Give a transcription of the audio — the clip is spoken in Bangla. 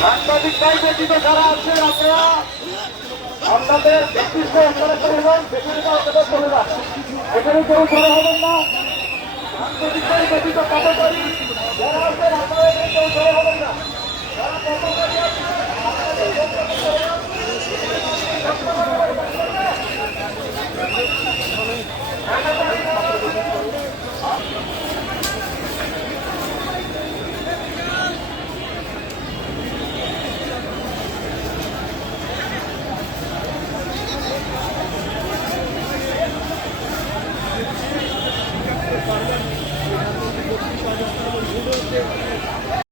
সাংবাদিক ভাই ব্যতীত যারা আছেন আপনারা আপনাদের ব্যক্তিত্ব আপনারা করবেন, ব্যক্তিগত আপনাদের চলে যান, এখানে কেউ জড়ো হবেন না। সাংবাদিক ভাই ব্যতীত কর্মচারী যারা আছেন আপনারা এখানে কেউ জড়ো হবেন না। যারা কর্মচারী আছেন আপনাদের